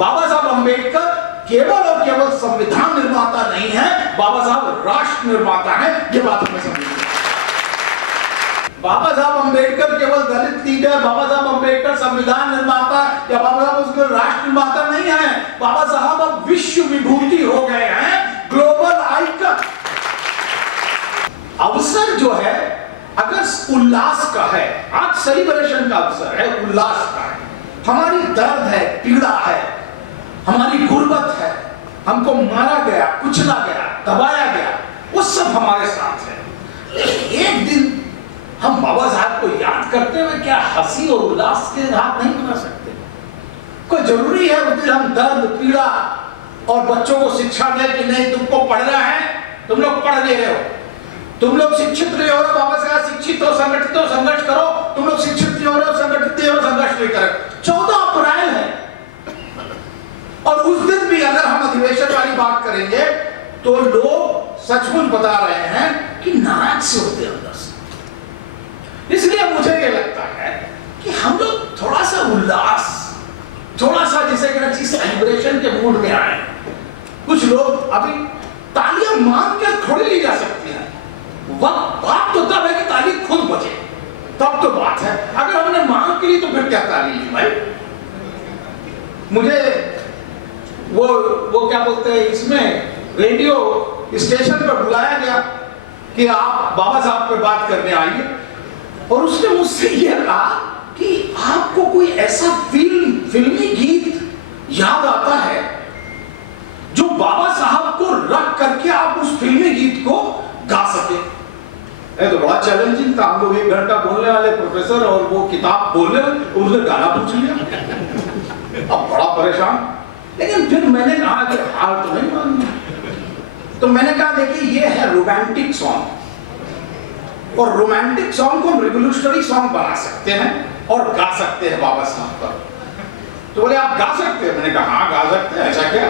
बाबा साहब अंबेडकर केवल और केवल संविधान निर्माता नहीं है, बाबा साहब राष्ट्र निर्माता है। ये बात हमें समझनी है। बाबा साहब अंबेडकर केवल दलित लीडर, बाबा साहब अंबेडकर संविधान निर्माता या बाबा साहब उसके राष्ट्र निर्माता नहीं है। बाबा साहब अब विश्व विभूति हो गए हैं, ग्लोबल आइकन। अवसर जो है अगर उल्लास का है, आज सेलिब्रेशन का अवसर है, उल्लास का है। हमारी दर्द है, पीड़ा है, हमारी गुर्बत है, हमको मारा गया, कुचला गया, दबाया गया, वो सब हमारे साथ है। एक दिन हम बाबा साहब को याद करते हुए क्या हंसी और उल्लास के हाथ नहीं बना सकते? कोई जरूरी है उस दिन हम दर्द, पीड़ा और बच्चों को शिक्षा दें कि नहीं तुमको पढ़ना है, तुम लोग पढ़ ले रहे हो, तुम लोग शिक्षित नहीं हो रहे, बाबा साहब शिक्षित हो, संगठित हो, संघर्ष करो, तुम लोग शिक्षित नहीं हो रहे हो, संगठित नहीं हो, संघर्ष नहीं करो। 14 अप्रैल है और उस दिन भी अगर हम अधिवेशन वाली बात करेंगे तो लोग सचमुच बता रहे हैं कि नाराज से होते अंदर से। इसलिए मुझे ये लगता है कि हम लोग थोड़ा सा उल्लास, थोड़ा सा जिसे कहना चाहिए सेलिब्रेशन के मूड में आए। कुछ लोग अभी तालियां मांग के थोड़ी ली जा सकती है, बात तो तब है कि ताली खुद बजे, तब तो बात है। अगर हमने मांग के लिए तो फिर क्या ताली ली भाई? मुझे वो क्या बोलते हैं, इसमें रेडियो स्टेशन पर बुलाया गया कि आप बाबा साहब पे बात करने आइए, और उसने मुझसे यह कहा कि आपको कोई ऐसा फिल्मी गीत याद आता है जो बाबा साहब को रख करके आप उस फिल्मी गीत को गा सके। तो बड़ा चैलेंजिंग था। हम लोग 1 घंटा बोलने वाले प्रोफेसर और वो किताब बोलने, उसने गाना पूछ लिया। अब बड़ा परेशान, लेकिन फिर मैंने कहा कि हाल तो नहीं मानना। तो मैंने कहा देखिए ये है रोमांटिक सॉन्ग, और रोमांटिक सॉन्ग को हम रिवोल्यूशनरी सॉन्ग बना सकते हैं और गा सकते हैं बाबा साहब पर। तो बोले आप गा सकते हैं? मैंने कहा हाँ गा सकते हैं, ऐसा क्या?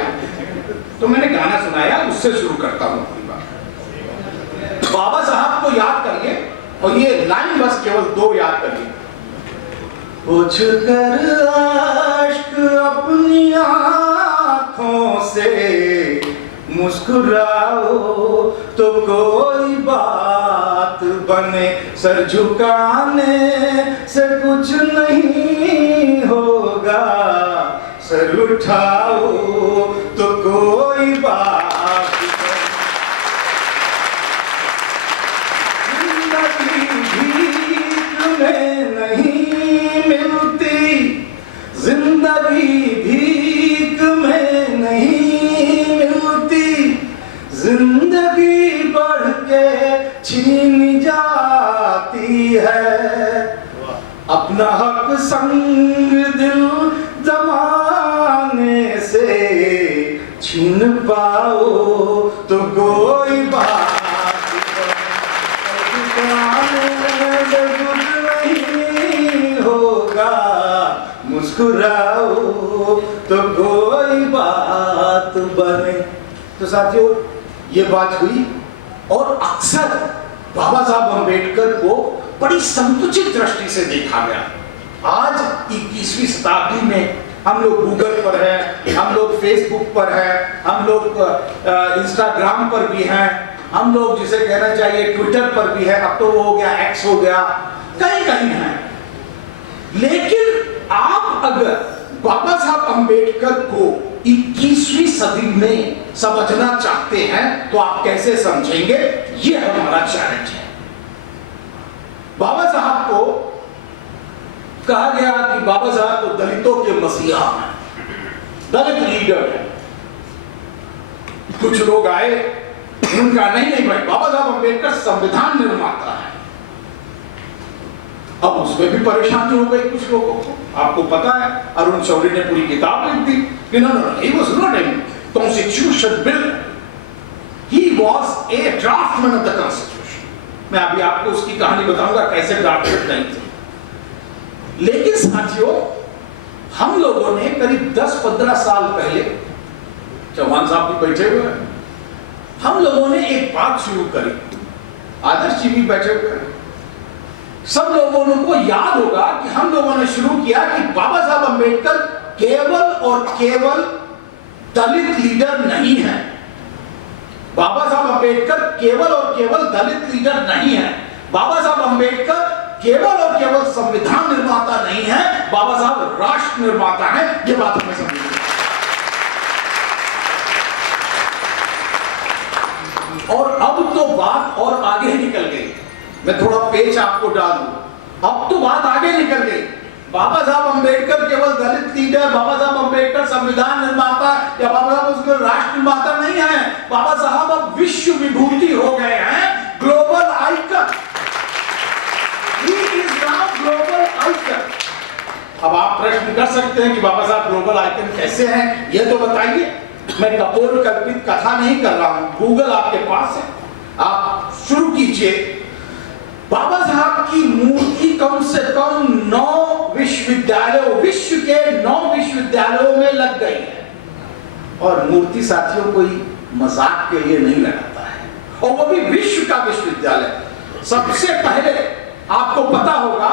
तो मैंने गाना सुनाया, उससे शुरू करता हूँ पूरी बात। बाबा साहब को याद करिए, और ये लाइन बस केवल 2 याद करिए। पूछ कर आश्क अपनी आँखों से मुस्कुराओ तो कोई बात बने, सर झुकाने से कुछ नहीं होगा, सर उठाओ तो कोई बात बने। जिंदगी भीख में नहीं मिलती, जिंदगी बढ़ के छीन जाती है, अपना हक संग दिल जमाने से छीन पाओ तो कोई बात नहीं होगा, मुस्कुराओ तो कोई बात बने। तो साथियों ये बात हुई, और अक्सर बाबा साहब अंबेडकर को बड़ी संकुचित दृष्टि से देखा गया। आज 21वीं शताब्दी में हम लोग गूगल पर हैं, हम लोग फेसबुक पर हैं, हम लोग इंस्टाग्राम पर भी हैं, हम लोग जिसे कहना चाहिए ट्विटर पर भी है, अब तो वो हो गया एक्स हो गया, कहीं कहीं है। लेकिन आप अगर बाबा साहब अंबेडकर को 21वीं सदी में समझना चाहते हैं तो आप कैसे समझेंगे? ये हमारा चैलेंज है। बाबा साहब को कहा गया कि बाबा साहब तो दलितों के मसीहा हैं, दलित लीडर हैं। कुछ लोग आए, उनका नहीं भाई, बाबा साहब अंबेडकर संविधान निर्माता है। अब उसमें भी परेशानी हो गई कुछ लोगों को। आपको पता है अरुण शौरी ने पूरी किताब लिख दी कि no he was not a constitution builder, he was a draftsman of the constitution. मैं अभी आपको उसकी कहानी बताऊंगा कैसे ड्राफ्टमैन नहीं थे। लेकिन साथियों हम लोगों ने करीब 10-15 साल पहले, चौहान साहब भी बैठे हुए हैं, हम लोगों ने एक बात शुरू करी। आदर्श जी भी बैठे हुए हैं। सब लोगों को याद होगा कि हम लोगों ने शुरू किया कि बाबा साहब अंबेडकर केवल और केवल दलित लीडर नहीं है। बाबा साहब अंबेडकर केवल और केवल दलित लीडर नहीं है। बाबा साहब अंबेडकर केवल और केवल संविधान निर्माता नहीं है, बाबा साहब राष्ट्र निर्माता है। ये बात हमें समझनी है। और अब तो बात और आगे निकल गई। मैं थोड़ा पेच आपको डाल दूं। अब तो बात आगे निकल गई। बाबा साहब अंबेडकर केवल दलित लीडर, बाबा साहब अंबेडकर संविधान निर्माता या बाबा साहब उसके राष्ट्र निर्माता नहीं है। बाबा साहब अब विश्व विभूति हो गए हैं, global icon. He is now global icon। अब आप प्रश्न कर सकते हैं कि बाबा साहब ग्लोबल आइकन कैसे हैं, ये तो बताइए। मैं कपोल कल्पित कथा नहीं कर रहा हूं, गूगल आपके पास है, आप शुरू कीजिए। बाबा साहब की मूर्ति कम से कम 9 विश्वविद्यालयों, विश्व के 9 विश्वविद्यालयों में लग गई है। और मूर्ति साथियों कोई मजाक के लिए नहीं लगाता है, और वो भी विश्व का विश्वविद्यालय। सबसे पहले आपको पता होगा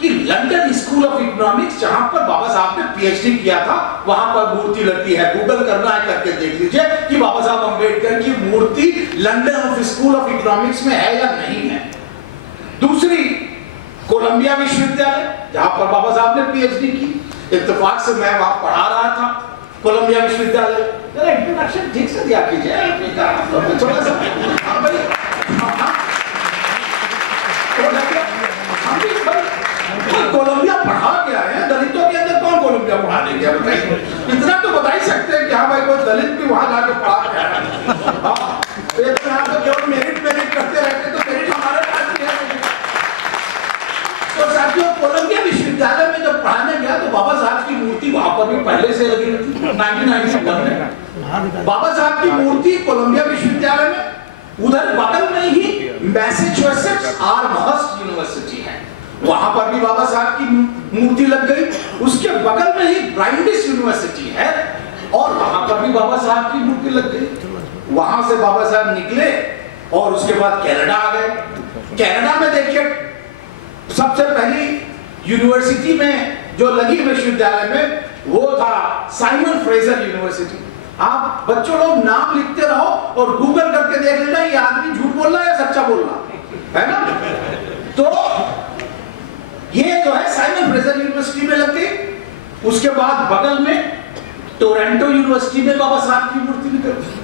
कि लंदन स्कूल ऑफ इकोनॉमिक्स, जहां पर बाबा साहब ने पीएचडी किया था, वहां पर मूर्ति लगती है। गूगल करना है, करके देख लीजिए कि बाबा साहब अंबेडकर की मूर्ति लंदन स्कूल ऑफ इकोनॉमिक्स में है या नहीं है। दूसरी, कोलंबिया विश्वविद्यालय, जहां पर बाबा साहब ने पीएचडी की। इत्तेफाक से मैं वहां पढ़ा रहा था कोलंबिया विश्वविद्यालय। जरा इंट्रोडक्शन ठीक से दिया कीजिए थोड़ा सा। कोलंबिया पढ़ा के आए हैं, दलितों के अंदर कौन कोलंबिया पढ़ाने गया बताइए। इतना तो बता ही सकते हैं कि हाँ भाई कोई दलित भी वहां जाके पढ़ा के आया है। तो केवल मेरिट करते रहते तो मेरिट हमारे पास ही है। तो साथियों, कोलंबिया विश्वविद्यालय में जब पढ़ाने गया तो बाबा साहब की मूर्ति वहां पर भी पहले से लगी थी। 1991 में बाबा साहब की मूर्ति कोलंबिया विश्वविद्यालय में, उधर बगल में ही मैसेच्यूसेट्स आर्महर्स्ट यूनिवर्सिटी है, वहां पर भी बाबा साहब की मूर्ति लग गई। उसके बगल में ही ब्राइंडिस यूनिवर्सिटी है, और वहां पर भी बाबा साहब की मूर्ति लग गई। वहां से बाबा साहब निकले और उसके बाद कनाडा आ गए। कनाडा में देखिए, सबसे पहली यूनिवर्सिटी में जो लगी विश्वविद्यालय में, वो था साइमन फ्रेजर यूनिवर्सिटी। आप बच्चों लोग नाम लिखते रहो और गूगल करके देख लेना ये आदमी झूठ बोल रहा है या सच्चा बोल रहा है ना। तो ये जो है साइमन फ्रेजर यूनिवर्सिटी में लग गई। उसके बाद बगल में टोरंटो यूनिवर्सिटी में बाबा साहब की मूर्ति निकल गई।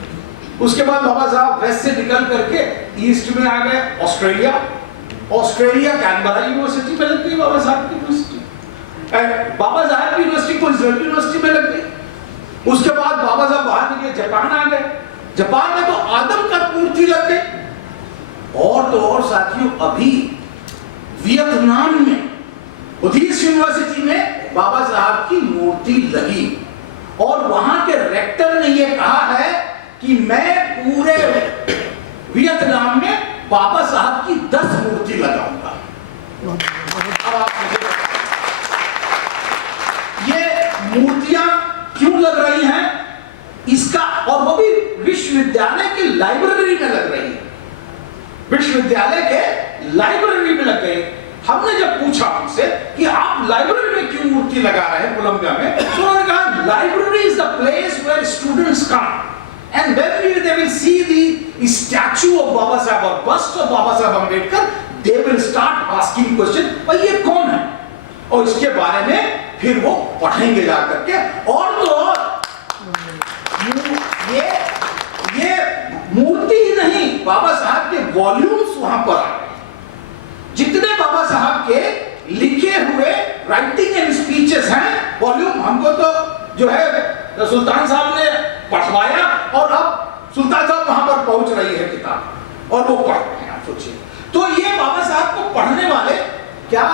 उसके बाद बाबा साहब वेस्ट से निकल करके ईस्ट में आ गए, ऑस्ट्रेलिया कैनबरा यूनिवर्सिटी में लग गई बाबा साहब की यूनिवर्सिटी। बाबा साहब की यूनिवर्सिटी क्वींसलैंड यूनिवर्सिटी में लग गई। उसके बाद बाबा साहब बाहर निकले, जापान आ गए। जापान में तो आदम का मूर्ति लग गई। और तो और साथियों, अभी वियतनाम में बुद्धिस्ट यूनिवर्सिटी में बाबा साहब की मूर्ति लगी, और वहां के रेक्टर ने यह कहा है कि मैं पूरे वियतनाम में बाबा साहब की 10 मूर्ति लगाऊंगा। अब आप मुझे ये मूर्तियां क्यों लग रही हैं इसका, और वो भी विश्वविद्यालय की लाइब्रेरी में लग रही है। विश्वविद्यालय के लाइब्रेरी में लग गई। हमने जब पूछा उनसे कि आप लाइब्रेरी में क्यों मूर्ति लगा रहे हैं कोलंबिया में, तो उन्होंने कहा library is the place where students come and when they will see the statue of Baba Saheb or bust of Baba Saheb Ambedkar, they will start asking question, भाई ये कौन है, और इसके बारे में फिर वो पढ़ेंगे जाकर के। और तो ये मूर्ति ही नहीं, बाबा साहब के वॉल्यूम्स वहां पर आ गए। जितने बाबा साहब के लिखे हुए राइटिंग एंड स्पीचेस हैं, वॉल्यूम हमको तो जो है सुल्तान साहब ने पढ़वाया, और अब सुल्तान साहब वहां पर पहुंच रही है किताब, और वो पढ़ रहे हैं। आप सोचिए, तो ये बाबा साहब को पढ़ने वाले क्या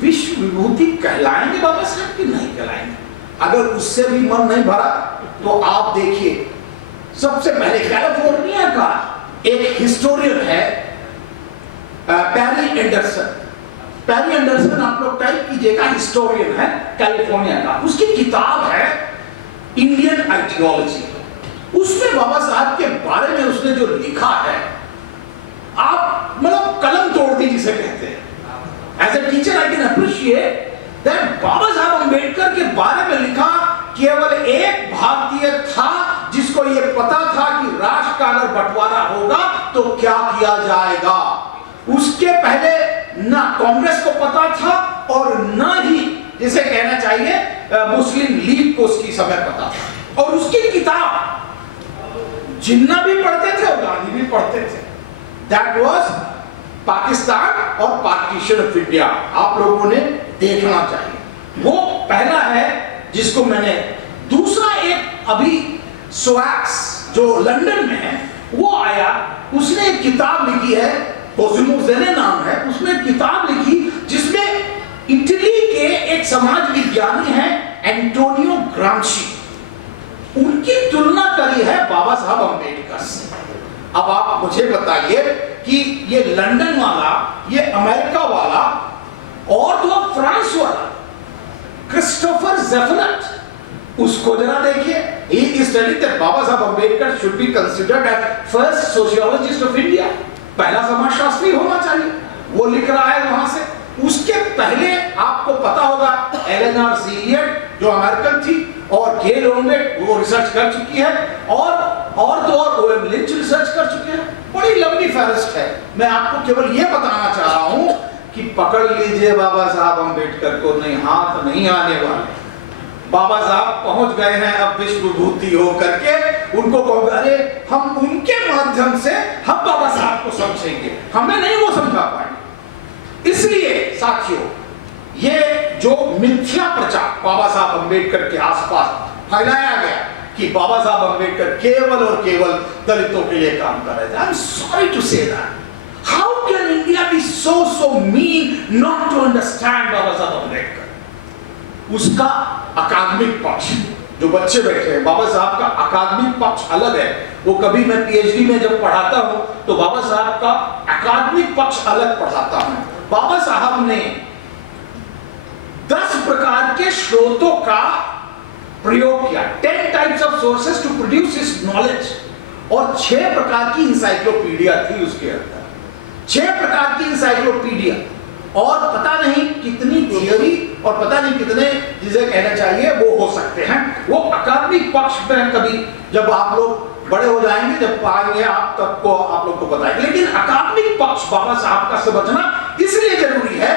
विश्व विभूति कहलाएंगे बाबा साहब की? नहीं कहलाएंगे। अगर उससे भी मन नहीं भरा तो आप देखिए, सबसे पहले कैलिफोर्निया का एक हिस्टोरियन है पैरी एंडरसन। पैरी एंडरसन आप लोग टाइप कीजिएगा, हिस्टोरियन है कैलिफोर्निया का। उसकी किताब है इंडियन आइडियोलॉजी। उसमें बाबा साहब के बारे में उसने जो लिखा है, आप मतलब कलम तोड़ दी जिसे कहते हैं। As a teacher I can appreciate that Baba Saheb Ambedkar के बारे में लिखा केवल एक भारतीय था जिसको यह पता था कि राष्ट्र का अगर बंटवारा होगा तो क्या किया जाएगा। उसके पहले ना कांग्रेस को पता था और ना ही जिसे कहना चाहिए मुस्लिम लीग को उसकी समय पता था। और उसकी किताब जिन्ना भी पढ़ते थे और गांधी भी पढ़ते थे। दैट वाज पाकिस्तान और पार्टीशन ऑफ इंडिया। आप लोगों ने देखना चाहिए। वो पहला है जिसको मैंने, दूसरा एक अभी स्वैक्स जो लंदन में है वो आया, उसने एक किताब लिखी है, कोसिमो ज़ेने नाम है, उसने एक किताब लिखी जिसमें इटली के एक समाज विज्ञानी हैं एंटोनियो ग्राम्शी, उनकी तुलना करी है बाबा साहब अम्बेडकर से। अब आप मुझे बताइए कि ये लंदन वाला, ये अमेरिका वाला और तो फ्रांस वाला क्रिस्टोफर ज़ेफिरट, उसको जरा देखिए। He is telling that Baba Saheb Ambedkar should be considered as first sociologist of India, पहला समाजशास्त्री होना चाहिए। वो लिख रहा है वहां से। उसके पहले आपको पता होगा एलेनोर सीलियट जो अमेरिकन थी और गेल ओम्बेट वो रिसर्च कर चुकी है और तो और ओएम लिंच रिसर्च कर चुके हैं। बड़ी लंबी फहरिस्त है। मैं आपको केवल ये बताना चाह रहा हूं कि पकड़ लीजिए बाबा साहब अम्बेडकर को, नहीं हाथ नहीं आने वाले। बाबा साहब पहुंच गए हैं अब विश्व विभूति हो करके, उनको कहो अरे हम उनके माध्यम से हम बाबा साहब को समझेंगे, हमें नहीं वो समझा पाएंगे। इसलिए साथियों, ये जो मिथ्या प्रचार बाबा साहब अम्बेडकर के आसपास फैलाया गया कि बाबा साहब अम्बेडकर केवल और केवल दलितों के लिए काम कर रहे थे, I am sorry to say that. How can India be so mean not to understand Baba Saheb Ambedkar? उसका अकादमिक पक्ष, जो बच्चे बैठे हैं, बाबा साहब का अकादमिक पक्ष अलग है। वो कभी मैं पीएचडी में जब पढ़ाता हूं तो बाबा साहब का अकादमिक पक्ष अलग पढ़ाता हूं। बाबा साहब ने 10 प्रकार के स्रोतों का प्रयोग किया, 10 types of sources to produce his knowledge, और 6 प्रकार की इंसाइक्लोपीडिया थी उसके अंदर। 6 प्रकार की इंसाइक्लोपीडिया और पता नहीं कितनी थियोरी और पता नहीं कितने जिसे कहना चाहिए वो हो सकते हैं। वो अकादमिक पक्ष में कभी जब आप लोग बड़े हो जाएंगे, जब पाएंगे आप, तब को आप लोग को बताएंगे। लेकिन अकादमिक पक्ष बाबा साहब का समझना इसलिए जरूरी है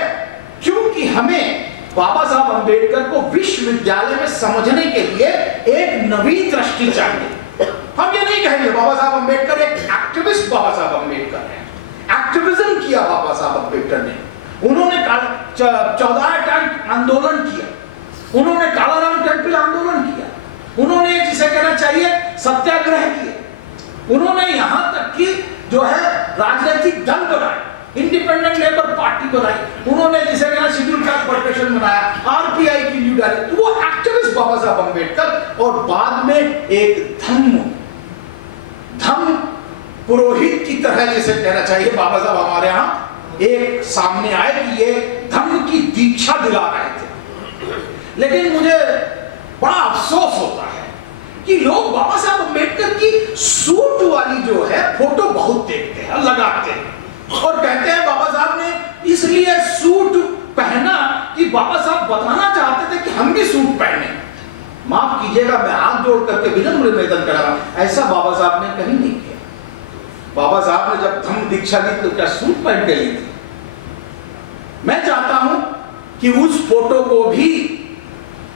क्योंकि हमें बाबा साहब अम्बेडकर को विश्वविद्यालय में समझने के लिए एक नवीन दृष्टि चाहिए। हम ये नहीं कहेंगे बाबा साहब अम्बेडकर एक एक्टिविस्ट बाबा साहब अम्बेडकर है। एक्टिविज्म किया बाबा साहब अम्बेडकर ने। उन्होंने 14 टैंक आंदोलन किया, उन्होंने कालाराम टेम्पल आंदोलन किया, उन्होंने जिसे कहना चाहिए सत्याग्रह किए, उन्होंने यहां तक कि जो है राजनीतिक दल बनाए, इंडिपेंडेंट लेबर पार्टी बनाई, उन्होंने जिसे कहना शेड्यूल कास्ट फेडरेशन बनाया, आरपीआई की लीड डाली। तो वो एक्टिविस्ट बाबा साहब अम्बेडकर। और बाद में एक धम्म पुरोहित की तरह जिसे कहना चाहिए बाबा साहब हमारे यहाँ एक सामने आए कि ये धम्म की दीक्षा दिला रहे थे। लेकिन मुझे बड़ा अफसोस होता है कि लोग बाबा साहब अम्बेडकर की सूट वाली जो है फोटो बहुत देखते हैं, लगाते हैं और कहते हैं बाबा साहब ने इसलिए सूट पहना कि बाबा साहब बताना चाहते थे कि हम भी सूट पहने। माफ कीजिएगा, मैं हाथ जोड़ करके विनम्र निवेदन कर रहा हूं, ऐसा बाबा साहब ने कहीं नहीं किया। बाबा साहब ने जब धम्म दीक्षा ली तो क्या सूट पहन के ली थी? मैं चाहता हूं कि उस फोटो को भी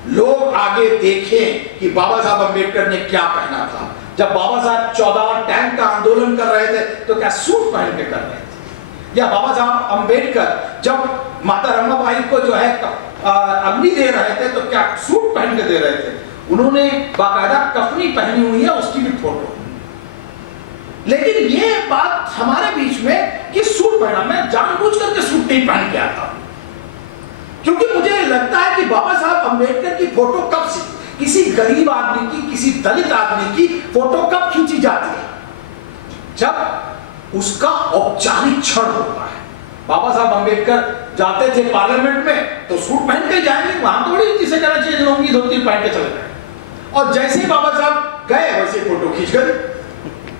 लोग आगे देखें कि बाबा साहब अम्बेडकर ने क्या पहना था। जब बाबा साहब 14 टैंक का आंदोलन कर रहे थे तो क्या सूट पहन के कर रहे थे? या बाबा साहब अम्बेडकर जब माता रमाबाई को जो है अग्नि दे रहे थे तो क्या सूट पहन के दे रहे थे? उन्होंने बाकायदा कफनी पहनी हुई है, उसकी भी फोटो। लेकिन ये बात हमारे बीच में कि सूट पहना, मैं जानबूझ करके सूट नहीं पहन के आता क्योंकि मुझे लगता है कि बाबा साहब अम्बेडकर की फोटो कब से किसी गरीब आदमी की, किसी दलित आदमी की फोटो कब खींची जाती है? जब उसका औपचारिक क्षण होता है। बाबा साहब अम्बेडकर जाते थे पार्लियामेंट में तो सूट पहन के जाएंगे, वहां थोड़ी जिसे कहना चाहिए लुंगी धोती पहन के चले गए। और जैसे ही बाबा साहब गए वैसे फोटो खींच गए।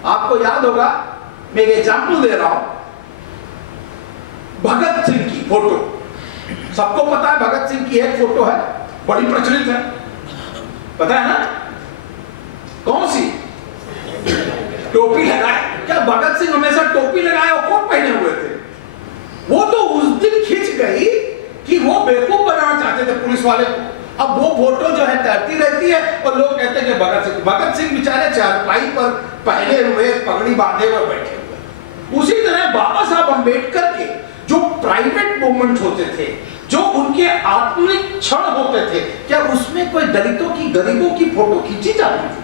आपको याद होगा, मैं एक एग्जाम्पल दे रहा हूं, भगत सिंह की फोटो, सबको पता है भगत सिंह की एक फोटो है, बड़ी प्रचलित है। पता है ना कौन सी? टोपी लगाए। क्या भगत सिंह हमेशा टोपी लगाए और कोट पहने हुए थे? वो तो उस दिन खिंच गई कि वो बेवकूफ बनाना चाहते थे पुलिस वाले को। अब वो फोटो जो है तैरती रहती है और लोग कहते हैं कि भगत सिंह बेचारे चारपाई पर पहने हुए पगड़ी बांधे हुए बैठे हुए। उसी तरह बाबा साहब अंबेडकर के जो प्राइवेट मूवमेंट होते थे, जो उनके आत्मिक क्षण होते थे, क्या उसमें कोई दलितों की गरीबों की फोटो खींची जाती थी?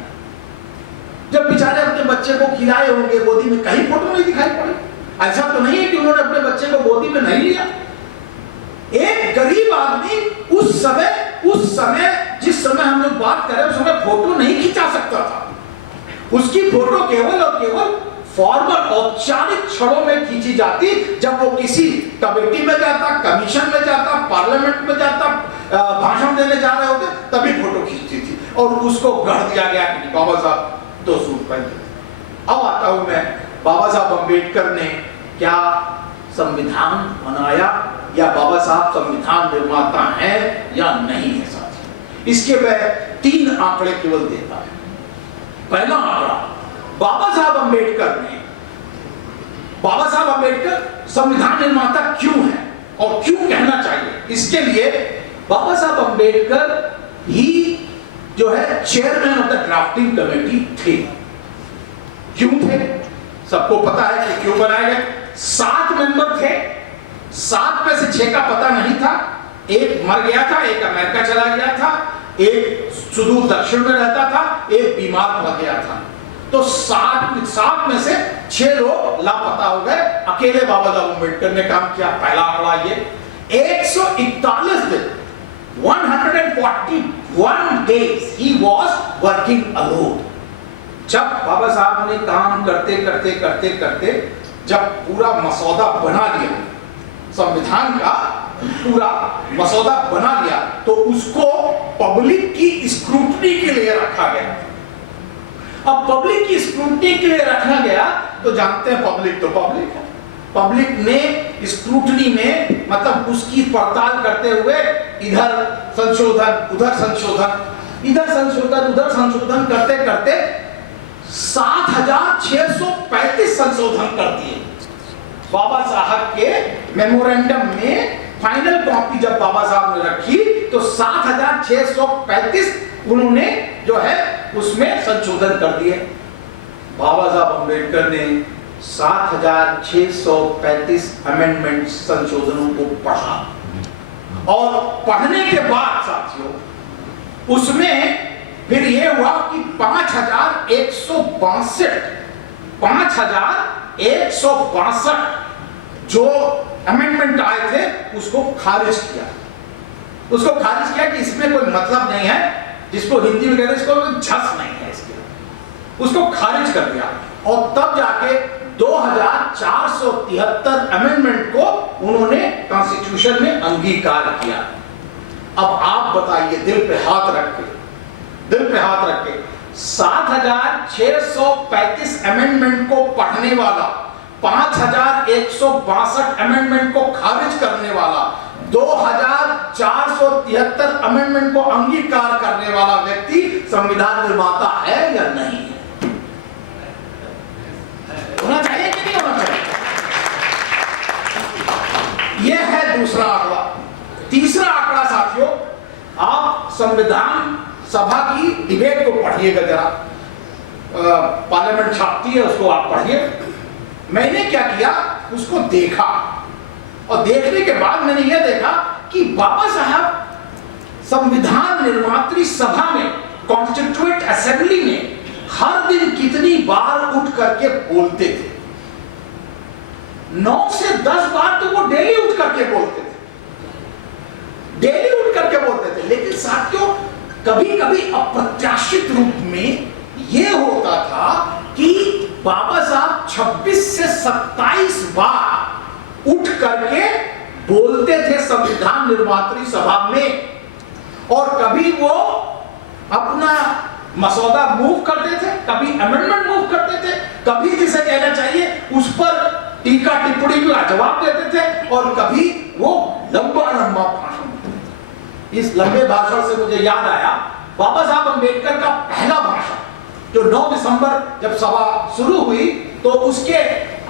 जब बेचारे अपने बच्चे को खिलाए होंगे गोदी में, कहीं फोटो नहीं दिखाई पड़ी। ऐसा तो नहीं है कि उन्होंने अपने बच्चे को गोदी में नहीं लिया। एक गरीब आदमी उस समय जिस समय हम लोग बात करें उस समय फोटो नहीं खिंचा सकता था। उसकी फोटो केवल और केवल फॉर्मल औपचारिक क्षणों में खींची जाती, जब वो किसी कमेटी में जाता, कमीशन में जाता, पार्लियामेंट में जाता, भाषण देने जा रहे होते, तभी फोटो खींचती थी और उसको गढ़ दिया गया कि बाबा साहब तो सूट पहनते। अब आता हूं मैं, बाबा साहब अंबेडकर ने क्या संविधान बनाया या बाबा साहब संविधान निर्माता हैं या नहीं है साथी? इसके मैं 3 आंकड़े केवल देता हूं। पहला आंकड़ा, बाबा साहब अंबेडकर संविधान निर्माता क्यों है और क्यों कहना चाहिए? इसके लिए बाबा साहब अंबेडकर ही जो है chairman of the drafting committee थे। क्यों थे? सबको पता है कि क्यों बनाए गए। 7 मेंबर थे, 7 में से 6 का पता नहीं था। एक मर गया था, एक अमेरिका चला गया था, एक सुदूर दक्षिण में रहता था, एक बीमार पड़ गया था। तो 7 में से 6 लोग लापता हो गए। अकेले बाबा साहब अम्बेडकर ने काम किया। पहला आंकड़ा ये 141 दिन 141 days he was working alone। जब बाबा साहब ने काम करते करते जब पूरा मसौदा बना लिया, संविधान का पूरा मसौदा बना लिया, तो उसको पब्लिक की स्क्रूटनी के लिए रखा गया। अब पब्लिक की स्क्रूटनी के लिए रखा गया तो जानते हैं पब्लिक तो पब्लिक है। पब्लिक ने स्क्रूटनी में मतलब उसकी पड़ताल करते हुए इधर संशोधन उधर संशोधन करते 7635 संशोधन कर दिए। बाबा साहब के मेमोरेंडम में फाइनल कॉपी जब बाबा साहब ने रखी तो 7635 उन्होंने जो है उसमें संशोधन कर दिए। बाबा साहब अम्बेडकर ने 7635 अमेंडमेंट संशोधनों को पढ़ा और पढ़ने के बाद साथियों उसमें फिर यह हुआ कि 5162 जो अमेंडमेंट आए थे उसको खारिज किया। कि इसमें कोई मतलब नहीं है, जिसको हिंदी में कहते हैं इसको झस नहीं है इसके, उसको खारिज कर दिया। और तब जाके 2473 अमेंडमेंट को उन्होंने कॉन्स्टिट्यूशन में अंगीकार किया। अब आप बताइए दिल पे हाथ रख के 7635 अमेंडमेंट को पढ़ने वाला, 5162 अमेंडमेंट को खारिज करने वाला, 2473 अमेंडमेंट को अंगीकार करने वाला व्यक्ति संविधान निर्माता है या नहीं है? होना चाहिए कि नहीं होना चाहिए? यह है दूसरा आंकड़ा। तीसरा आंकड़ा साथियों, आप संविधान सभा की डिबेट को पढ़िएगा जरा, पार्लियामेंट छापती है उसको आप पढ़िए। मैंने क्या किया, उसको देखा और देखने के बाद मैंने यह देखा कि बाबा साहब संविधान निर्मात्री सभा में, कॉन्स्टिट्यूएंट असेंबली में हर दिन कितनी बार उठ करके बोलते थे? 9 से 10 बार तो वो डेली उठ करके बोलते थे। लेकिन साथियों कभी कभी अप्रत्याशित रूप में यह होता था कि बाबा साहब 26 से 27 बार उठ करके बोलते थे संविधान निर्मात्री सभा में। और कभी वो अपना मसौदा मूव करते थे, कभी अमेंडमेंट मूव करते थे, कभी जिसे कहना चाहिए उस पर टीका टिप्पणी का जवाब देते थे, और कभी वो लंबा भाषण। इस लंबे भाषण से मुझे याद आया बाबा साहब अंबेडकर का पहला भाषण जो 9 दिसंबर जब सभा शुरू हुई तो उसके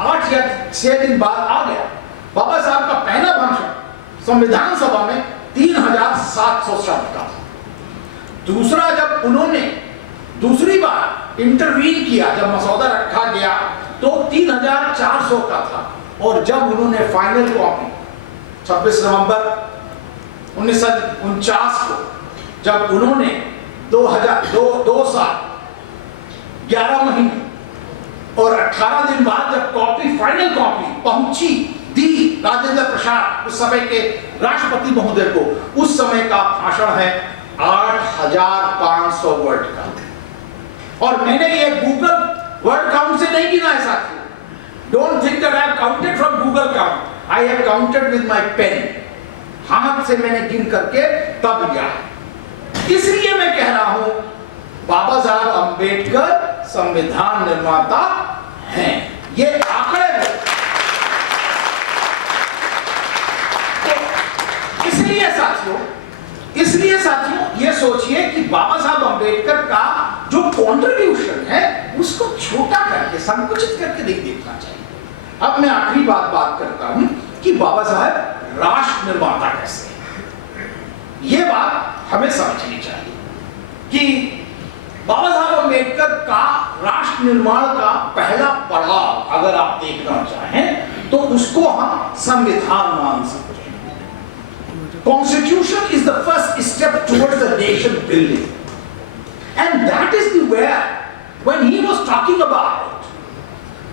8 या 6 दिन बाद आ गया। बाबा साहब का पहला भाषण संविधान सभा में 3700 शब्द का था। दूसरा, जब उन्होंने दूसरी बार इंटरवीन किया, जब मसौदा रखा गया तो 3400 का था। और जब उन्होंने फाइनल कॉपी 26 नवंबर 1949 को, जब उन्होंने 2 साल 11 महीने और 18 दिन बाद जब कॉपी, फाइनल कॉपी पहुंची, दी राजेंद्र प्रसाद उस समय के राष्ट्रपति महोदय को, उस समय का भाषण है 8500 वर्ड का। और मैंने ये गूगल वर्ड काउंट से नहीं गिना है साथियों। Don't think that I have counted from Google count, I have counted with my pen. हाथ से मैंने गिन करके तब लिया। इसलिए मैं कह रहा हूं बाबा साहब अंबेडकर संविधान निर्माता हैं। ये आंकड़े हैं। तो इसलिए साथियों ये सोचिए कि बाबा साहब अंबेडकर का जो कंट्रीब्यूशन है उसको छोटा करके, संकुचित करके नहीं देखना चाहिए। अब मैं आखिरी बात करता हूं कि बाबा साहब राष्ट्र निर्माता कैसे हैं। ये बात हमें समझनी चाहिए कि बाबा साहब अंबेडकर का राष्ट्र निर्माण का पहला पड़ाव अगर आप देखना चाहें तो उसको हम संविधान मान सकते हैं। Constitution is the first step towards the nation building, and that is the where when he was talking about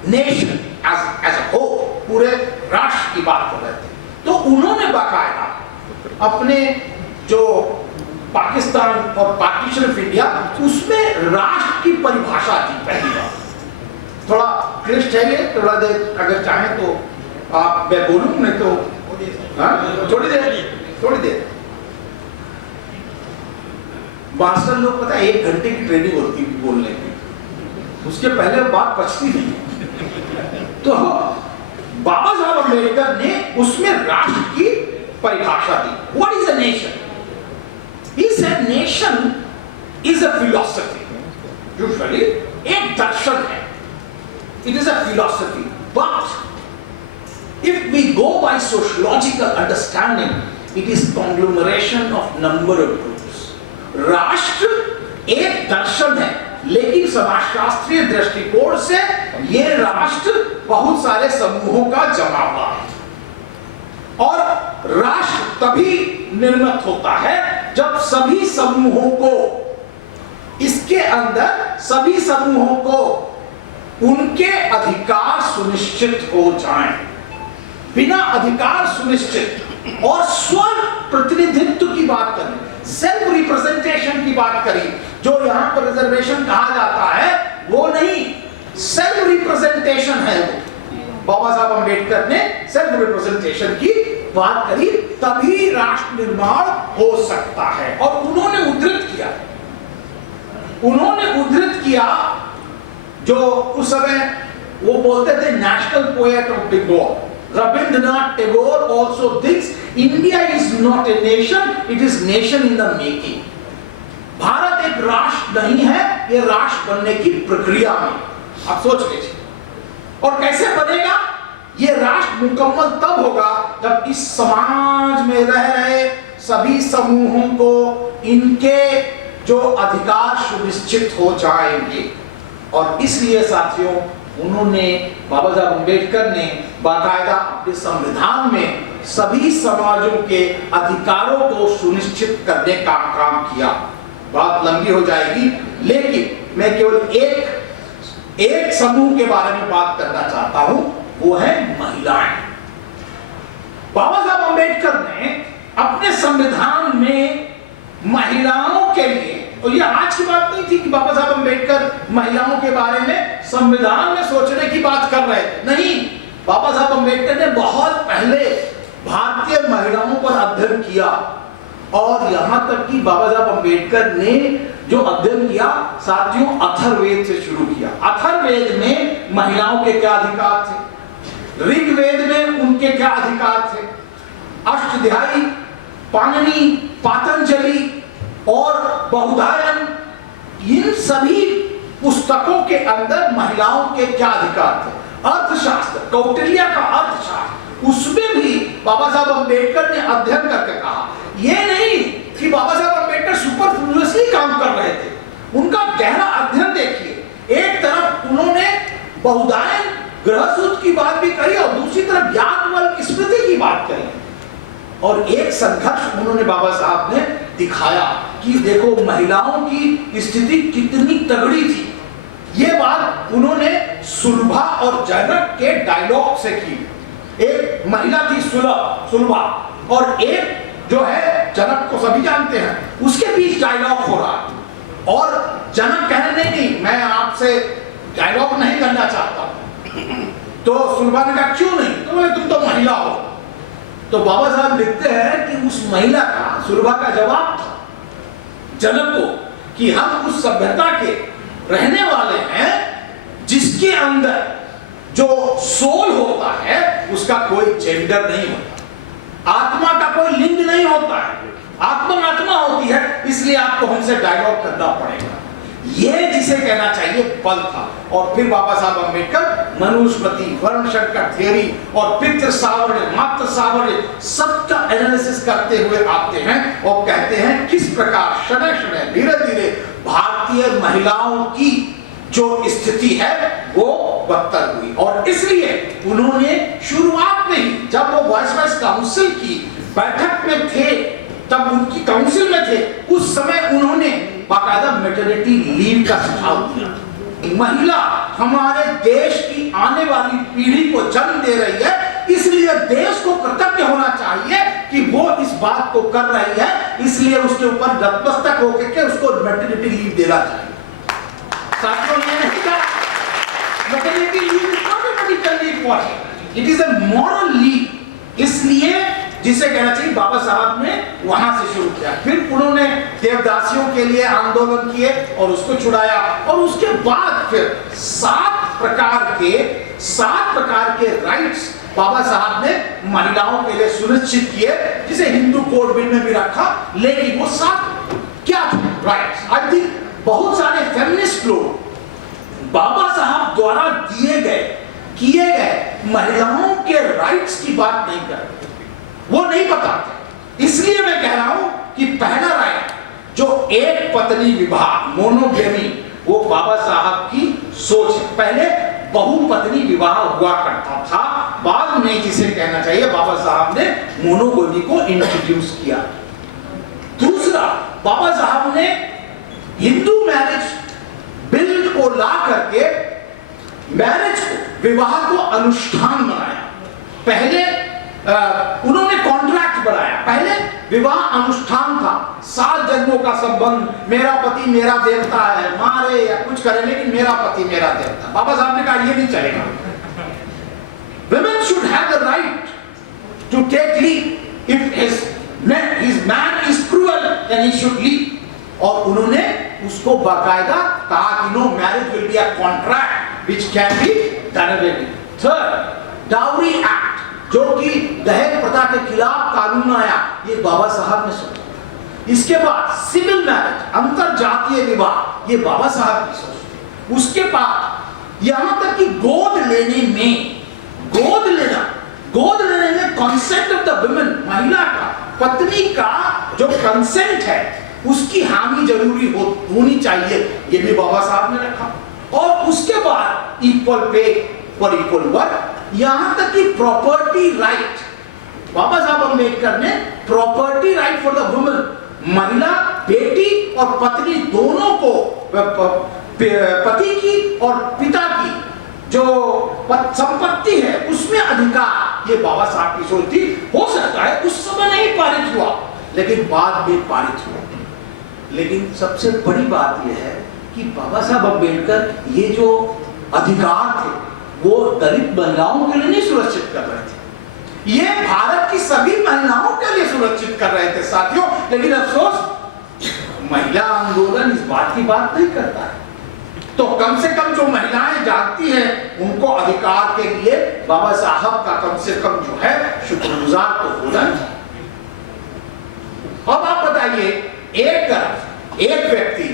nation as a whole, पूरे राष्ट्र की बात कर रहे थे, तो उन्होंने बाकायदा अपने जो पाकिस्तान और पार्टीशन ऑफ इंडिया उसमें राष्ट्र की परिभाषा दी पहली बार। थोड़ा क्लिष्ट है ये, थोड़ा देर अगर चाहें तो आप, मैं बोलूं नहीं तो थोड़ी देर। मास्टर लोग पता है 1 घंटे की ट्रेनिंग होती है बोलने की, उसके पहले बात पचती नहीं। तो बाबा साहब अंबेडकर ने उसमें राष्ट्र की परिभाषा दी। What is a nation? He said nation is a philosophy. Usually एक दर्शन है, it is a philosophy, but if we go by sociological understanding, it is conglomeration of number of groups. राष्ट्र एक दर्शन है, लेकिन समाजशास्त्रीय दृष्टिकोण से ये राष्ट्र बहुत सारे समूहों का जमावड़ा है। और राष्ट्र तभी निर्मित होता है जब सभी समूहों को, इसके अंदर सभी समूहों को उनके अधिकार सुनिश्चित हो जाएं। बिना अधिकार सुनिश्चित और स्व प्रतिनिधित्व की बात करें, सेल्फ रिप्रेजेंटेशन की बात करें, जो यहां पर रिजर्वेशन कहा जाता है वो नहीं, सेल्फ रिप्रेजेंटेशन है वो। बाबा साहब अंबेडकर ने सेल्फ रिप्रेजेंटेशन की बात करी, तभी राष्ट्र निर्माण हो सकता है। और उन्होंने उद्धृत किया जो उस समय वो बोलते थे national poet of Bengal, Rabindranath Tagore also thinks India is not a nation, it is nation in the making. Bharat एक राष्ट्र नहीं है, ये राष्ट्र बनने की प्रक्रिया में। आप सोच लीजिए। और कैसे बनेगा ये राष्ट्र? मुकम्मल तब होगा जब इस समाज में रह रहे सभी समूहों को इनके जो अधिकार सुनिश्चित हो जाएंगे। और इसलिए साथियों उन्होंने, बाबा साहब अंबेडकर ने बाकायदा अपने संविधान में सभी समाजों के अधिकारों को सुनिश्चित करने का काम किया। बात लंबी हो जाएगी, लेकिन मैं केवल एक समूह के बारे में बात करना चाहता हूं, वो है महिलाएं। बाबा साहब अंबेडकर ने अपने संविधान में महिलाओं के लिए, और ये आज की बात नहीं थी कि बाबा साहब अंबेडकर महिलाओं के बारे में संविधान में सोचने की बात कर रहे थे, नहीं। बाबा साहब अंबेडकर ने बहुत पहले भारतीय महिलाओं पर अध्ययन किया, और यहां तक कि बाबा साहब अंबेडकर ने जो अध्ययन किया साथियों अथर्ववेद से शुरू किया। अथर्ववेद में महिलाओं के क्या अधिकार थे, ऋग्वेद में उनके क्या अधिकार थे, अष्टाध्यायी, पाणिनि, पतंजलि और बहुधायन, इन सभी पुस्तकों के अंदर महिलाओं के क्या अधिकार थे। अर्थशास्त्र, कौटिल्य का अर्थशास्त्र, उसमें भी बाबा साहब अम्बेडकर ने अध्ययन करके कहा, ये नहीं कि बाबा साहब अम्बेडकर सुपरफ्लुअसली काम कर रहे थे, उनका गहरा अध्ययन देखिए। एक तरफ उन्होंने बहुधायन गृहसूत्र की बात भी कही और दूसरी तरफ याज्ञवल्क स्मृति की बात करी, और एक संघर्ष उन्होंने बाबा साहब ने दिखाया कि देखो महिलाओं की स्थिति कितनी तगड़ी थी। ये बात उन्होंने सुलभा और जनक के डायलॉग से की। एक महिला थी सुलभा, और एक जो है जनक को सभी जानते हैं, उसके बीच डायलॉग हो रहा है, और जनक कह रहे नहीं, मैं आपसे डायलॉग नहीं करना चाहता। तो सुलभा ने कहा क्यों नहीं? तो बोले तुम तो महिला हो। तो बाबा साहब लिखते हैं कि उस महिला का, सुलभा का जवाब था जनक को कि हम उस सभ्यता के रहने वाले हैं जिसके अंदर जो सोल होता है उसका कोई जेंडर नहीं होता, आत्मा का कोई लिंग नहीं होता है, आत्मा आत्मा होती है, इसलिए आपको हमसे डायलॉग करना पड़ेगा। ये जिसे कहना चाहिए बल था। और फिर बाबा साहब अम्बेडकर मनुस्मृति, वर्णशंकर थियरी और पितृ सावर्य, मातृ सावर्य सबका एनालिसिस करते हुए आते हैं और कहते हैं किस प्रकार शनय शनय धीरे धीरे भारतीय महिलाओं की जो स्थिति है वो बदतर हुई। और इसलिए उन्होंने शुरुआत में ही, जब वो वाइसराय काउंसिल की बैठक में थे, तब उनकी काउंसिल में थे, उस समय उन्होंने बाकायदा मैटरनिटी लीव का सुझाव दिया। महिला हमारे देश की आने वाली पीढ़ी को जन्म दे रही है, इसलिए देश को कृतज्ञ होना चाहिए कि वो इस बात को कर रही है, इसलिए उसके ऊपर नतमस्तक होकर के उसको मैटरनिटी लीव देना चाहिए। साथियों, ये नहीं कहा maternity leave is not a medical leave for him, it is a moral leave. इसलिए जिसे कहना चाहिए बाबा साहब ने वहां से शुरू किया। फिर उन्होंने देवदासियों के लिए आंदोलन किए और उसको छुड़ाया, और उसके बाद फिर 7 प्रकार के राइट्स बाबा साहब ने महिलाओं के लिए सुनिश्चित किए, जिसे हिंदू कोड बिल में भी रखा। लेकिन वो 7 क्या थे राइट्स? आई थिंक बहुत सारे फेमिनिस्ट लोग बाबा साहब द्वारा किए गए महिलाओं के राइट्स की बात नहीं करते, वो नहीं बताते। इसलिए मैं कह रहा हूं कि पहला राइट जो एक पत्नी विवाह, मोनोगेमी, वो बाबा साहब की सोच है। पहले बहुपत्नी विवाह हुआ करता था, बाद में जिसे कहना चाहिए बाबा साहब ने मोनोगेमी को इंट्रोड्यूस किया। दूसरा, बाबा साहब ने हिंदू मैरिज बिल को ला करके मैरिज को, विवाह को अनुष्ठान बनाया। पहले उन्होंने कॉन्ट्रैक्ट बनाया, पहले विवाह अनुष्ठान था, 7 जन्मों का संबंध, मेरा पति मेरा देवता है, मारे या कुछ करे लेकिन मेरा पति मेरा देवता। बाबा साहब ने कहा ये नहीं चलेगा, women should have the right to take leave if his man is cruel then he should leave। और उन्होंने उसको बाकायदा कहा कि no, marriage will be a contract which can be done away with। Third, dowry act, जो कि दहेज प्रथा के खिलाफ कानून आया, ये बाबा साहब ने सोचा। इसके बाद सिविल मैरिज, अंतर जातीय विवाह, ये बाबा साहब की सोच। उसके बाद यहां तक कि गोद लेने में कॉन्सेंट ऑफ द वुमेन, महिला का, पत्नी का जो कंसेंट है उसकी हामी जरूरी होनी चाहिए, ये भी बाबा साहब ने रखा। और उसके बाद equal pay for equal work, यहां तक कि प्रॉपर्टी राइट, बाबा साहब अम्बेडकर ने property right for the women, महिला, बेटी और पत्नी दोनों को, पति की और पिता की जो संपत्ति है उसमें अधिकार, ये बाबा साहब की सोच थी। हो सकता है उस समय नहीं पारित हुआ, लेकिन बाद में पारित हुआ। लेकिन सबसे बड़ी बात यह है कि बाबा साहब अम्बेडकर ये जो अधिकार थे वो दलित महिलाओं के लिए नहीं सुरक्षित कर रहे थे, ये भारत की सभी महिलाओं के लिए सुरक्षित कर रहे थे साथियों। लेकिन अफसोस महिला आंदोलन इस बात की बात नहीं करता है। तो कम से कम जो महिलाएं जानती हैं उनको अधिकार के लिए बाबा साहब का कम से कम जो है शुक्रगुजार तो होना चाहिए। अब आप बताइए एक तरफ एक व्यक्ति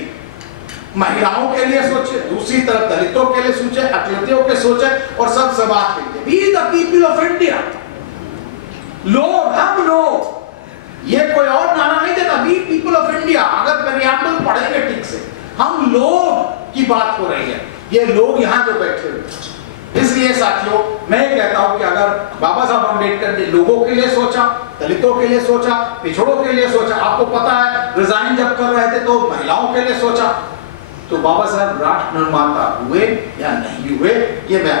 महिलाओं के लिए सोचे, दूसरी तरफ दलितों के लिए सोचे, अतिथियों के सोचे और सब समाज के लिए। We the people of India, लोग, हम लोग, ये कोई और नारा नहीं देता। वी पीपल ऑफ इंडिया, अगर प्रियम्बल पढ़ेंगे ठीक से, हम लोग की बात हो रही है, ये लोग यहाँ जो बैठे हुए। इसलिए साथियों मैं कहता हूं कि अगर बाबा साहब अम्बेडकर ने लोगों के लिए सोचा, दलितों के लिए सोचा, पिछड़ों के लिए सोचा, आपको पता है रिजाइन जब कर रहे थे तो महिलाओं के लिए सोचा, तो बाबा साहब राष्ट्र निर्माता हुए या नहीं हुए, ये मैं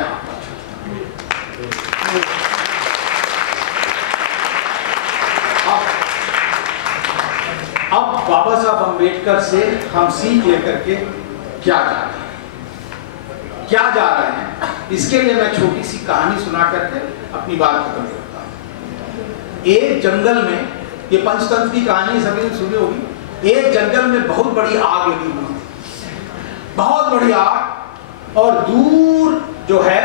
अब बाबा साहब अम्बेडकर से हम सीख लेकर के क्या जा रहे हैं, क्या जा रहे हैं, इसके लिए मैं छोटी सी कहानी सुना करके अपनी बात खत्म करता हूं। एक जंगल में, ये पंचतंत्र की कहानी सभी ने सुनी होगी, एक जंगल में बहुत बड़ी आग लगी हुई थी, बहुत बड़ी आग, और दूर जो है,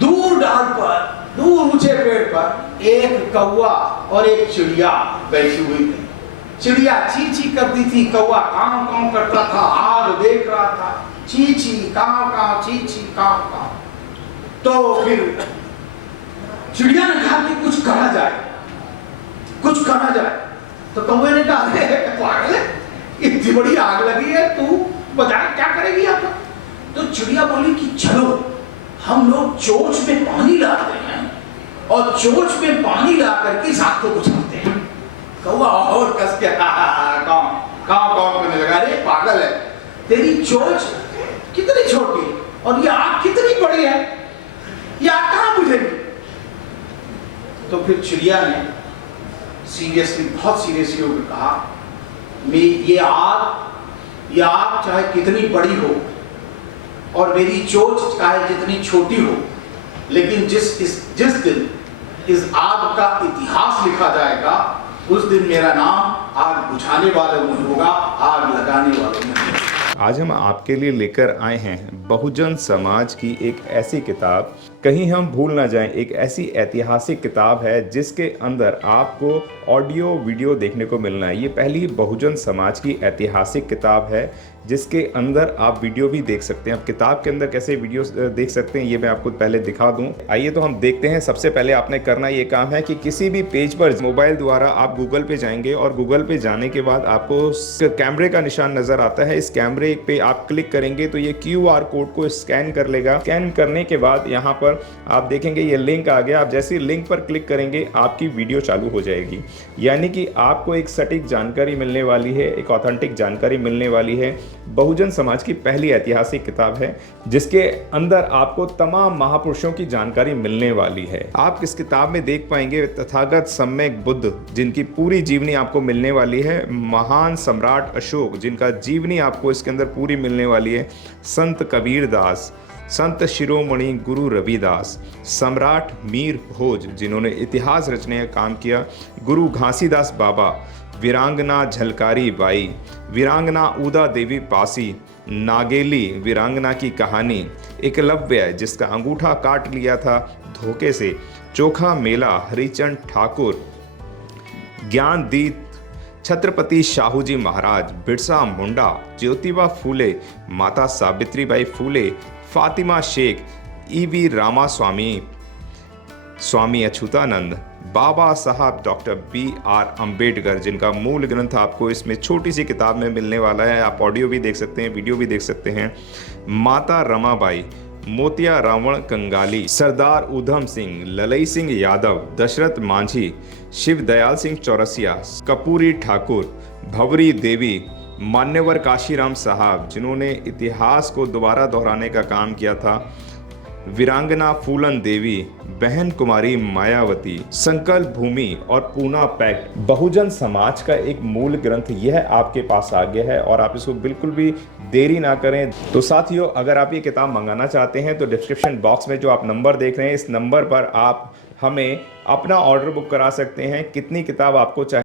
दूर डाल पर, दूर ऊंचे पेड़ पर एक कौवा और एक चिड़िया बैठी हुई थी। चिड़िया ची ची करती थी, कौवा काव काव करता था, आग देख रहा था, ची ची काव काव, ची ची काव काव। तो फिर चिड़िया ने कहा कि कुछ करा जाए, कुछ करा जाए। तो कौवे ने कहा, अरे पागल है, इतनी बड़ी आग लगी है, तू बता क्या करेगी आप? तो चिड़िया बोली कि चलो हम लोग चोंच में पानी लाते हैं और चोंच में पानी ला करके इस आग को बुझाते हैं। कौवा और कस के काव करने लगा, अरे पागल है, तेरी चोंच कितनी छोटी और ये आग कितनी बड़ी है, ये आग कहां बुझेगी? तो फिर चिड़िया ने सीरियसली, बहुत सीरियसली होकर कहा, मैं ये आग चाहे कितनी बड़ी हो और मेरी चोंच चाहे जितनी छोटी हो, लेकिन जिस दिन इस आग का इतिहास लिखा जाएगा, उस दिन मेरा नाम आग बुझाने वालों में होगा, आग लगाने वालों में नहीं। आज हम आपके लिए लेकर आए हैं बहुजन समाज की एक ऐसी किताब, कहीं हम भूल ना जाएं, एक ऐसी ऐतिहासिक किताब है जिसके अंदर आपको ऑडियो वीडियो देखने को मिलना है। ये पहली बहुजन समाज की ऐतिहासिक किताब है जिसके अंदर आप वीडियो भी देख सकते हैं। अब किताब के अंदर कैसे वीडियो देख सकते हैं ये मैं आपको पहले दिखा दूं। आइए तो हम देखते हैं। सबसे पहले आपने करना ये काम है कि किसी भी पेज पर मोबाइल द्वारा आप गूगल पे जाएंगे और गूगल पे जाने के बाद आपको कैमरे का निशान नजर आता है। इस कैमरे पे आप क्लिक करेंगे तो ये QR कोड को स्कैन कर लेगा। स्कैन करने के बाद यहाँ पर आप देखेंगे ये लिंक आ गया। आप जैसे लिंक पर क्लिक करेंगे आपकी वीडियो चालू हो जाएगी, यानी कि आपको एक सटीक जानकारी मिलने वाली है, एक ऑथेंटिक जानकारी मिलने वाली है। बहुजन समाज की पहली ऐतिहासिक किताब है जिसके अंदर आपको तमाम महापुरुषों की जानकारी मिलने वाली है। आप इस किताब में देख पाएंगे तथागत सम्यक बुद्ध जिनकी पूरी जीवनी आपको मिलने वाली है, महान सम्राट अशोक जिनका जीवनी आपको इसके अंदर पूरी मिलने वाली है, संत कबीर दास, संत शिरोमणि गुरु रविदास, सम्राट मीर भोज जिन्होंने इतिहास रचने का काम किया, गुरु घासीदास बाबा, वीरांगना झलकारी बाई, वीरांगना उदा देवी पासी, नागेली वीरांगना की कहानी, एकलव्य जिसका अंगूठा काट लिया था धोखे से, चोखा मेला हरिचंद ठाकुर, ज्ञानदीप छत्रपति शाहूजी महाराज, बिरसा मुंडा, ज्योतिबा फूले, माता सावित्रीबाई फूले, फातिमा शेख, EV रामास्वामी, स्वामी अच्युतानंद, बाबा साहब डॉक्टर BR अम्बेडकर जिनका मूल ग्रंथ आपको इसमें छोटी सी किताब में मिलने वाला है। आप ऑडियो भी देख सकते हैं, वीडियो भी देख सकते हैं। माता रमाबाई, मोतिया रावण कंगाली, सरदार उधम सिंह, ललई सिंह यादव, दशरथ मांझी, शिव दयाल सिंह चौरसिया, कपूरी ठाकुर, भवरी देवी, मान्यवर काशीराम साहब जिन्होंने इतिहास को दोबारा दोहराने का काम किया था, वीरांगना फूलन देवी, बहन कुमारी मायावती, संकल्प भूमि और पूना पैक्ट। बहुजन समाज का एक मूल ग्रंथ यह आपके पास आ गया है और आप इसको बिल्कुल भी देरी ना करें। तो साथियों, अगर आप ये किताब मंगाना चाहते हैं तो डिस्क्रिप्शन बॉक्स में जो आप नंबर देख रहे हैं इस नंबर पर आप हमें अपना ऑर्डर बुक करा सकते हैं। कितनी किताब आपको चाहिए